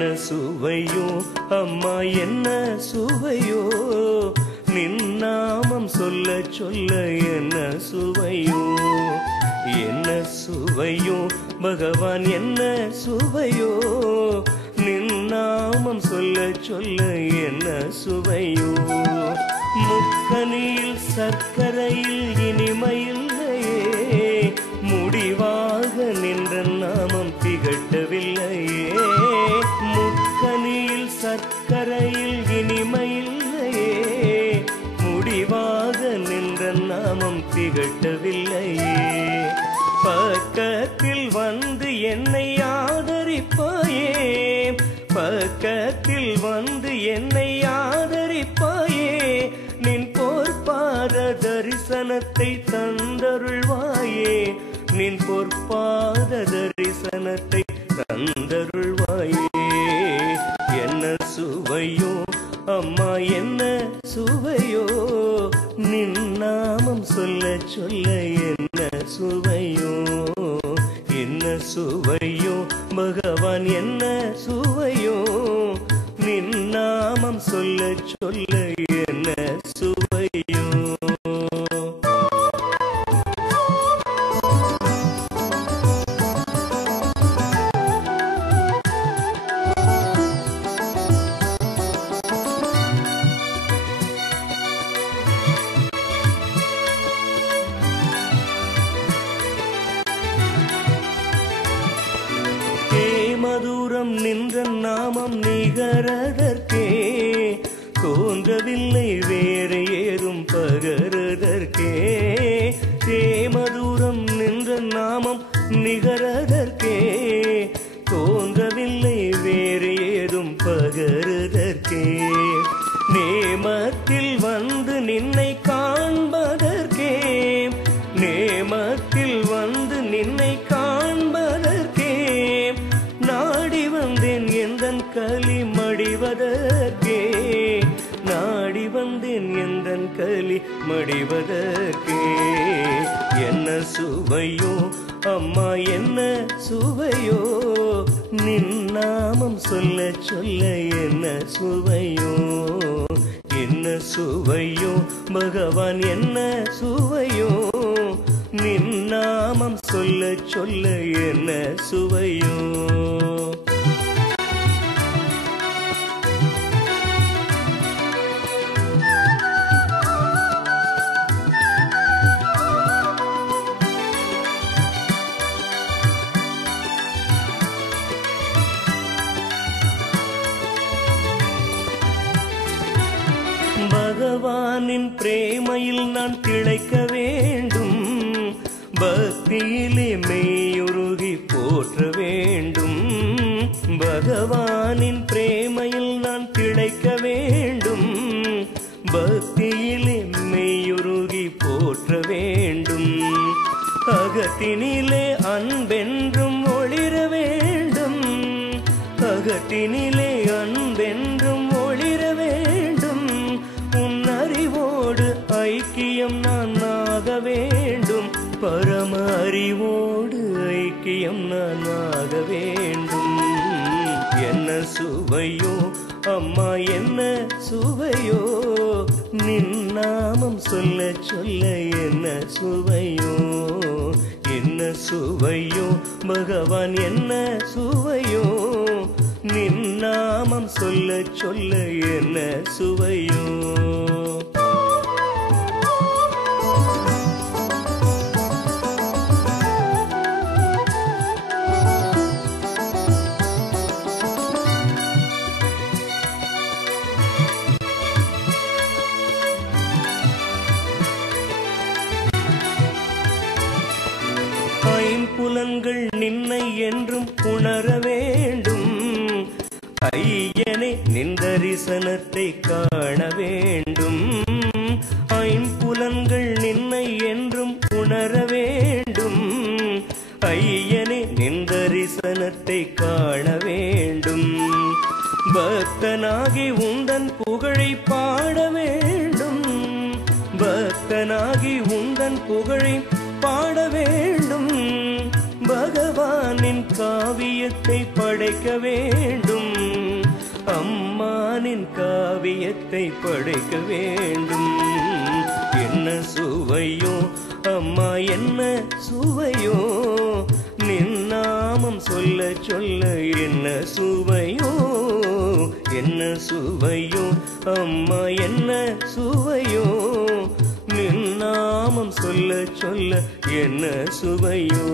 என்ன சுவையோ அம்மா என்ன சுவையோ நின் நாமம் சொல்ல சொல்ல என்ன சுவையோ என்ன சுவையோ பகவான் என்ன சுவையோ நின் நாமம் சொல்ல சொல்ல என்ன சுவையோ முக்கனியில் சர்க்கரையில் இனிமையில்லையே முடிவாக நின்ற நாமம் திகட்டவில்லையே முக்கனியில் சர்க்கரையில் இனிமையில்லையே முடிவாக நின்ற நாமம் திகட்டவில்லையே பக்கத்தில் வந்து என்னை ஆதரிப்பாயே பக்கத்தில் வந்து என்னை ஆதரிப்பாயே நின் பொற்பாத தரிசனத்தை தந்தருள்வாயே நின் பொற்பாத தரிசனத்தை தந்தருள்வாயே என்ன சுவையோ அம்மா என்ன சுவையோ நின் நாமம் சொல்ல சொல்ல என்ன சுவையோ என்ன சுவையோ பகவான் என்ன சுவையோ நின் நாமம் சொல்ல சொல்ல என்ன சுவையோ மதுரம் நின்ற நாமம் நிகரதற்கே தோன்றவில்லை வேறு ஏதும் பகரதற்கே மதுரம் நின்ற நாமம் நிகரதற்கே தோன்றவில்லை வேறு ஏதும் பகரதற்கே நேமத்தில் வந்து நின்னை காண்பதற்கே நேமத்தில் வந்து நின்னை காண்பதற்கே நாடி வந்தேன் எந்தன் களி மடிவதற்கே நாடி வந்தேன் எந்தன் களி மடிவதற்கே என்ன சுவையோ அம்மா என்ன சுவையோ நின் நாமம் சொல்ல சொல்ல என்ன சுவையோ என்ன சுவையோ பகவான் என்ன சுவையோ நின் நாமம் சொல்ல சொல்ல என்ன சுவையோ பகவானின் பிரேமையில் நான் திளைக்க வேண்டும் பக்தியிலே மெய்யுருகி போற்ற வேண்டும் பகவானின் பிரேமையில் நான் திளைக்க வேண்டும் பக்தியிலே மெய்யுருகி போற்ற வேண்டும் அகத்தினிலே அன்பென்றும் ஒளிர வேண்டும் அகத்தினிலே அன்பென்றும் ஒளிர வேண்டும் உன் அறிவோடு ஐக்கியம் நான் ஆக வேண்டும் பரம அறிவோடு ஐக்கியம் நான் ஆக வேண்டும் என்ன சுவையோ அம்மா என்ன சுவையோ நின் நாமம் சொல்ல சொல்ல என்ன சுவையோ என்ன சுவையோ பகவான் என்ன சுவையோ நின் நாமம் சொல்ல சொல்ல என்ன சுவையோ ஐம்புலன்கள் நின்னை என்றும் உணர வேண்டும் ஐயனே நின் தரிசனத்தை காண வேண்டும் ஐம்புலன்கள் நின்னை என்றும் உணர வேண்டும் ஐயனே நின் தரிசனத்தை காண வேண்டும் பக்தனாகி உந்தன் புகழை பாட வேண்டும் பக்தனாகி உந்தன் புகழை பாட வேண்டும் பகவானின் காவியத்தை படைக்க வேண்டும். அம்மானின் காவியத்தை படைக்க வேண்டும். என்ன சுவையோ அம்மா என்ன சுவையோ, நின்னாமம் சொல்ல சொல்ல என்ன சுவையோ. என்ன சுவையோ அம்மா என்ன சுவையோ, நின்னாமம் சொல்ல சொல்ல என்ன சுவையோ.